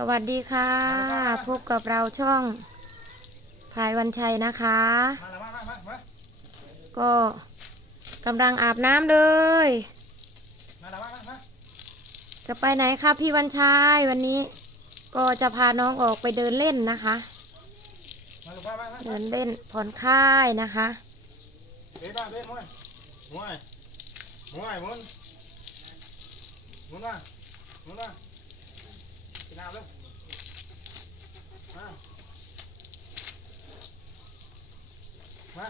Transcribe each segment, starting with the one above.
สวัสดีค่ะ พบกับเราช่องพายวันชัยนะคะมาแล้วมามามามาก็กำลังอาบน้ำเลยมาแล้วมามามาจะไปไหนคะพี่วันชัยวันนี้ ก็จะพาน้องออกไปเดินเล่นนะคะมาลูกมามามาเดินเล่นผ่อนคลายนะคะเด็ดบ้างเด็ดมวยมวยมวยหมุนหมุนมาหมุนมากิ นน้ำเร็วมา มา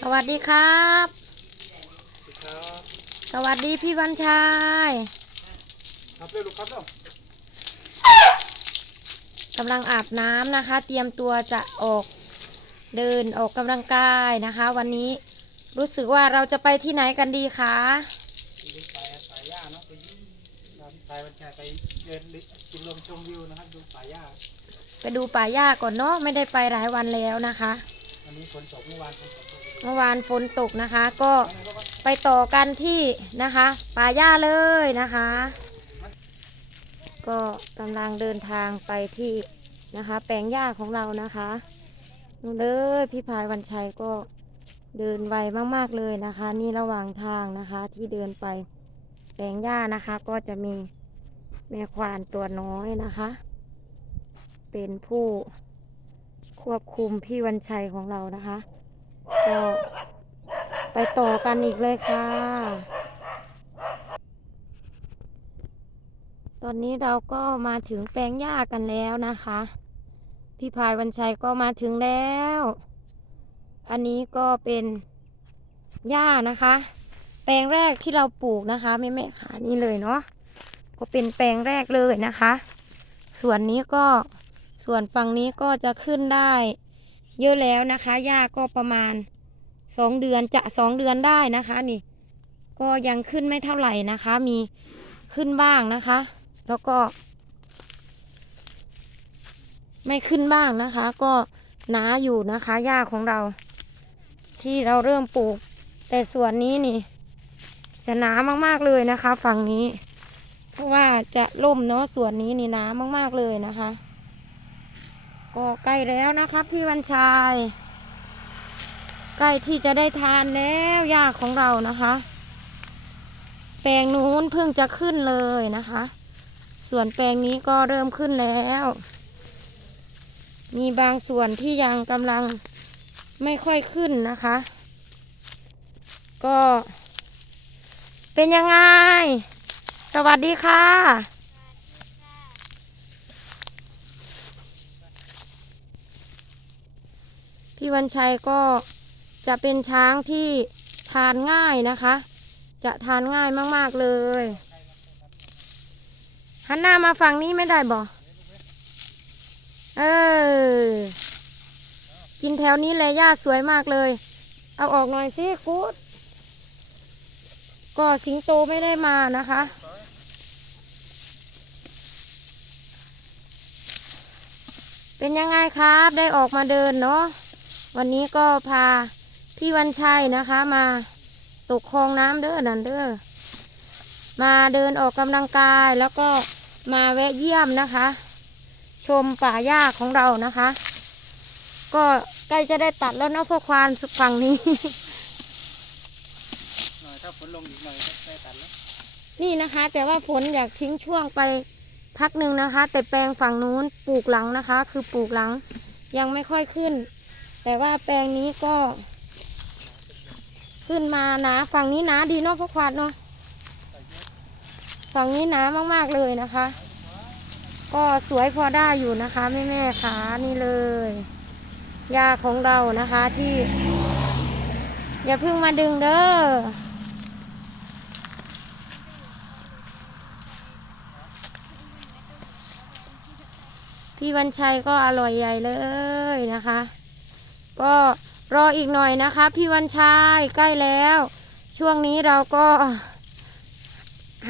สวัสดีครับปิดครับ สวัสดีพี่วันชัยครับเร็วลูกครับเร็วกำลังอาบน้ำนะคะ เตรียมตัวจะออกเดินออกกำลังกายนะคะ วันนี้ รู้สึกว่าเราจะไปที่ไหนกันดีคะดูสายสายหญ้าเนาะไปเราสายวันแชร์ไปเดินกินลมชมวิวนะครับดูสายหญ้าไปดูป่าหญ้าก่อนเนาะไม่ได้ไปหลายวันแล้วนะคะวันนี้ฝนตกเมื่อวานฝนตกเมื่อวานฝนตกนะคะ ก็ไปต่อกันที่นะคะป่าหญ้าเลยนะคะ ก็กำลังเดินทางไปที่นะคะ แปลงหญ้าของเรานะคะนู่นเลยพี่พายวันชัยก็ เดินไวมาก ๆ เลยนะคะ นี่ระหว่างทางนะคะที่เดินไปแปลงหญ้านะคะ ก็จะมีแม่ควานตัวน้อยนะคะ เป็นผู้ควบคุมพี่วันชัยของเรานะคะ ก็ไปต่อกันอีกเลยค่ะ ตอนนี้เราก็มาถึงแปลงหญ้ากันแล้วนะคะ พี่พายวันชัยก็มาถึงแล้ว อันนี้ก็เป็นหญ้านะคะ แปลงแรกที่เราปลูกนะคะแม่แม่ๆขานี่เลยเนาะก็เป็นแปลงแรกเลยนะคะ ส่วนนี้ก็ส่วนฝั่งนี้ก็จะขึ้นได้ เยอะแล้วนะคะหญ้าก็ประมาณสองเดือนจะสองเดือนได้นะคะนี่ ก็ยังขึ้นไม่เท่าไหร่นะคะ มีขึ้นบ้างนะคะ แล้วก็ ไม่ขึ้นบ้างนะคะ ก็หนาอยู่นะคะหญ้าของเรา ที่เราเริ่มปลูก แต่ส่วนนี้นี่ จะหนามากๆเลยนะคะ ฝั่งนี้ เพราะว่าจะล่มเนาะส่วนนี้นี่หนามากๆเลยนะคะ ก็ใกล้แล้วนะครับ พี่วันชัยใกล้ที่จะได้ทานแล้วหญ้าของเรานะคะ แปลงนู้นเพิ่งจะขึ้นเลยนะคะ ส่วนแปลงนี้ก็เริ่มขึ้นแล้ว มีบางส่วนที่ยังกำลัง ไม่ค่อยขึ้นนะคะ ก็ เป็นยังไง สวัสดีค่ะ พี่วันชัยก็จะเป็นช้างที่ทานง่ายนะคะ จะทานง่ายมากๆเลยหันหน้ามาฝั่งนี้ไม่ได้บ่เออ กินแถวนี้เลยหญ้าสวยมากเลย เอาออกหน่อยสิกูดก็สิงโตไม่ได้มานะคะ เป็นยังไงครับได้ออกมาเดินเนาะวันนี้ก็พาพี่วันชัยนะคะมาตกคลองน้ำเด้อนันเด้อมาเดินออกกำลังกายแล้วก็มาแวะเยี่ยมนะคะ ชมป่าหญ้าของเรานะคะ ก็ ใกล้จะได้ตัดแล้วเนาะพวกควานสุดฝั่งนี้ หน่อยถ้าฝนลงอีกหน่อยก็ได้ตัดแล้วนี่นะคะ แต่ว่าฝนอยากทิ้งช่วงไปพักหนึ่งนะคะ แต่แปลงฝั่งนู้นปลูกหลังนะคะ คือปลูกหลังยังไม่ค่อยขึ้น แต่ว่าแปลงนี้ก็ ขึ้นมาหนาฝั่งนี้หนาดีเนาะพวกควานเนาะฝั่งนี้หนามากๆเลยนะคะ ก็สวยพอได้อยู่นะคะแม่แม่ๆขานี่เลย ยาของเรานะคะที่ อย่าเพิ่งมาดึงเด้อพี่วันชัยก็อร่อยใหญ่เลยนะคะ ก็รออีกหน่อยนะคะ พี่วันชัยใกล้แล้ว ช่วงนี้เราก็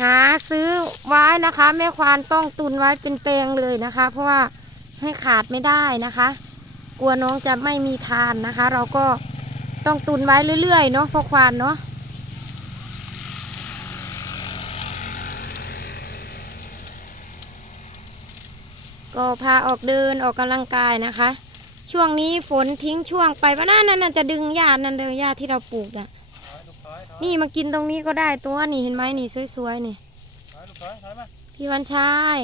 หาซื้อไว้นะคะ แม่ควานต้องตุนไว้เป็นแปลงเลยนะคะ เพราะว่าให้ขาดไม่ได้นะคะ กลัวน้องจะไม่มีทานนะคะ เราก็ต้องตุนไว้เรื่อยๆเนาะเพราะควานเนาะก็พาออกเดินออกกำลังกายนะคะ ช่วงนี้ฝนทิ้งช่วงไปว่านั่นนั่นจะดึงหญ้านั่นเลยหญ้าที่เราปลูกน่ะนี่มากินตรงนี้ก็ได้ตัวนี่เห็นไหมนี่สวยๆนี่พี่วันชาย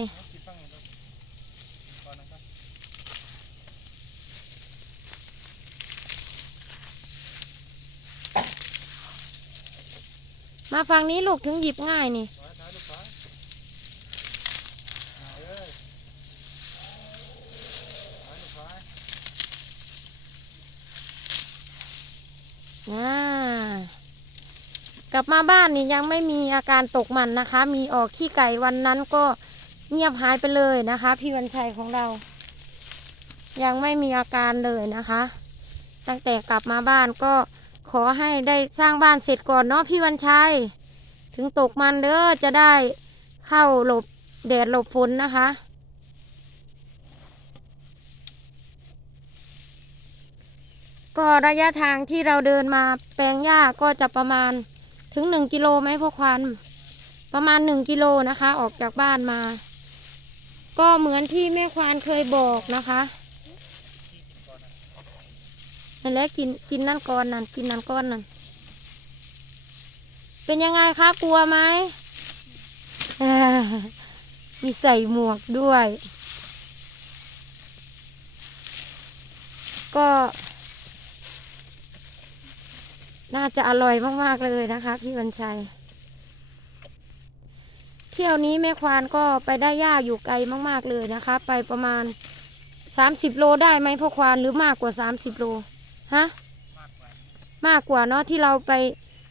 มาฝั่งนี้ลูกถึงหยิบง่ายนี่ถอยเลยกลับมาบ้านนี่ยังไม่มีอาการตกมันนะคะ มีออกขี้ไก่วันนั้นก็เงียบหายไปเลยนะคะ พี่วันชัยของเรา ยังไม่มีอาการเลยนะคะ ตั้งแต่กลับมาบ้านก็ ขอให้ได้สร้างบ้านเสร็จก่อนเนาะพี่วันชัย ถึงตกมันเด้อจะได้เข้าหลบแดดหลบฝนนะคะ ก็ระยะทางที่เราเดินมาแปลงหญ้าก็จะประมาณถึงหนึ่งกิโลไหมพวกควันประมาณหนึ่งกิโลนะคะ ออกจากบ้านมา ก็เหมือนที่แม่ควานเคยบอกนะคะ นั่นแหละกินกินนั่นก่อนนั่นกินนั่นก้อนนั่นเป็นยังไงคะกลัวไหมมีใส่หมวกด้วย ก็ น่าจะอร่อยมากๆเลยนะคะ พี่วันชัย เที่ยวนี้แม่ควานก็ไปได้หญ้าอยู่ไกลมากๆเลยนะคะ ไปประมาณสามสิบโลได้ไหมพ่อควานหรือมากกว่าสามสิบโล ฮะมากกว่าเนาะที่เราไป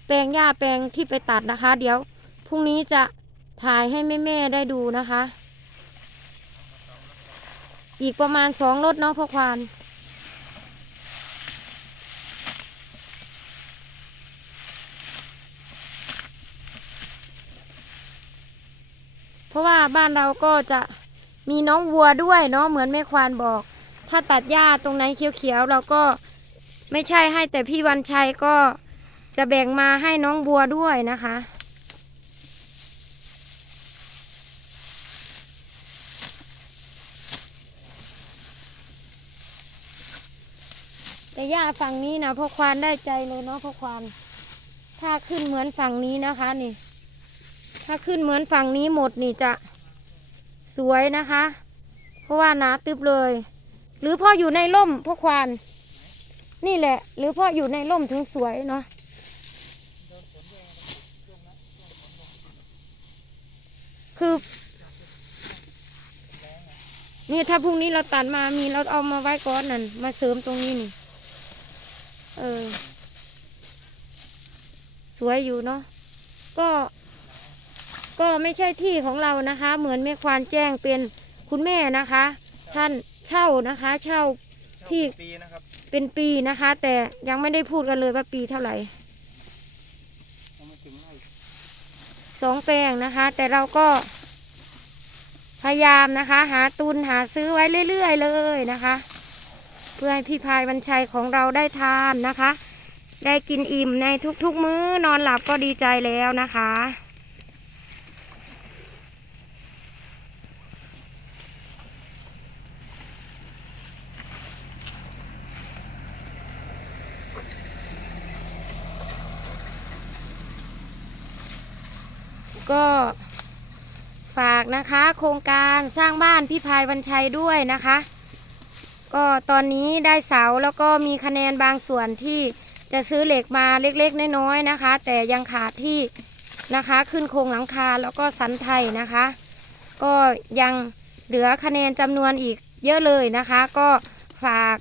แปลงหญ้าแปลงที่ไปตัดนะคะ เดี๋ยวพรุ่งนี้จะถ่ายให้แม่ๆได้ดูนะคะ อีกประมาณสองรถเนาะพ่อควานเพราะว่าบ้านเราก็จะมีน้องวัวด้วยเนาะเหมือนแม่ควานบอก ถ้าตัดหญ้าตรงไหนเขียวๆเราก็ ไม่ใช่ให้แต่พี่วันชัยก็จะแบ่งมาให้น้องบัวด้วยนะคะ แต่หญ้าฝั่งนี้นะพ่อควานได้ใจเลยเนาะพ่อควานถ้าขึ้นเหมือนฝั่งนี้นะคะนี่ ถ้าขึ้นเหมือนฝั่งนี้หมดนี่จะสวยนะคะ เพราะว่าหนาตึบเลย หรือพ่ออยู่ในร่มพ่อควาน นี่แหละ หรือพ่ออยู่ในร่มถึงสวยเนาะคือนี่ถ้าพรุ่งนี้เราตัดมามีเราเอามาไว้ก้อนนั่นมาเสริมตรงนี้นี่ เออ สวยอยู่เนาะก็ ก็ไม่ใช่ที่ของเรานะคะ เหมือนแม่ควานแจ้งเป็นคุณแม่นะคะ ท่านเช่านะคะ เช่าที่ปีนะครับ เป็นปีนะคะ แต่ยังไม่ได้พูดกันเลยว่าปีเท่าไหร่สองแปลงนะคะ แต่เราก็พยายามนะคะ หาตุนหาซื้อไว้เรื่อย ๆ เลยนะคะ เพื่อให้พี่พายวันชัยของเราได้ทานนะคะ ได้กินอิ่มในทุกๆมื้อนอนหลับก็ดีใจแล้วนะคะ ก็ฝากนะคะ โครงการสร้างบ้านพี่พายวันชัยด้วยนะคะ ก็ตอนนี้ได้เสาแล้วก็มีคะแนนบางส่วนที่จะซื้อเหล็กมาเล็กๆน้อยๆนะคะ แต่ยังขาดที่นะคะขึ้นโครงหลังคาแล้วก็สันไทยนะคะ ก็ยังเหลือคะแนนจำนวนอีกเยอะเลยนะคะ ก็ฝาก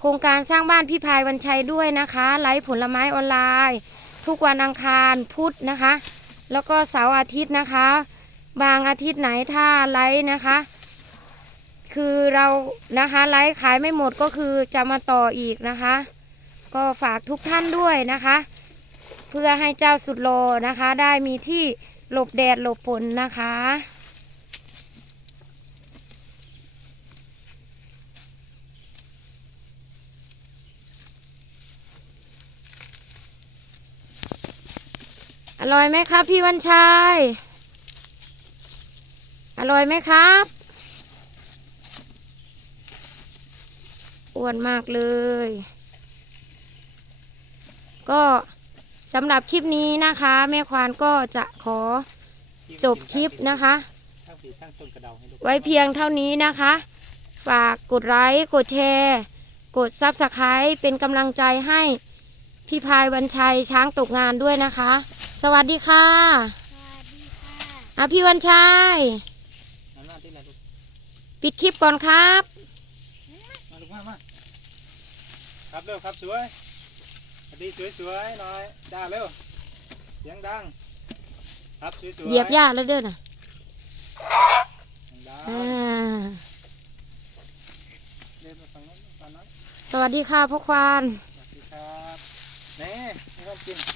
โครงการสร้างบ้านพี่พายวันชัยด้วยนะคะ ไลฟ์ผลไม้ออนไลน์ ทุกวันอังคารพุธนะคะ แล้วก็เสาร์อาทิตย์นะคะ บางอาทิตย์ไหนถ้าไลฟ์นะคะ คือเรานะคะไลฟ์ขายไม่หมดก็คือจะมาต่ออีกนะคะ ก็ฝากทุกท่านด้วยนะคะ เพื่อให้เจ้าสุดโลนะคะ ได้มีที่หลบแดดหลบฝนนะคะ ร่อยไหมครับ พี่วันชัย อร่อยไหมครับอ้วนมากเลย ก็สำหรับคลิปนี้นะคะ แม่ควานก็จะขอจบคลิปนะคะ ไว้เพียงเท่านี้นะคะ ฝากกดไลค์ กดแชร์ กดซับสไครต์เป็นกำลังใจให้ พี่พายวันชัยช้างตกงานด้วยนะคะ สวัสดีค่ะสวัสดีค่ะอะพี่วันชัยนั่นหน้าที่ไหนลูกปิดคลิปก่อนครับมาลูกมามาครับเร็วครับสวยสวัสดีสวยสวยๆหน่อยจ้าเร็วเสียงดัง ครับสวยสวยเหยียบหญ้าแล้วเด้อน่ะดังอ่าเดินมาฝั่งนั้นฝั่งนั้นสวัสดีค่ะพ่อควาน สวั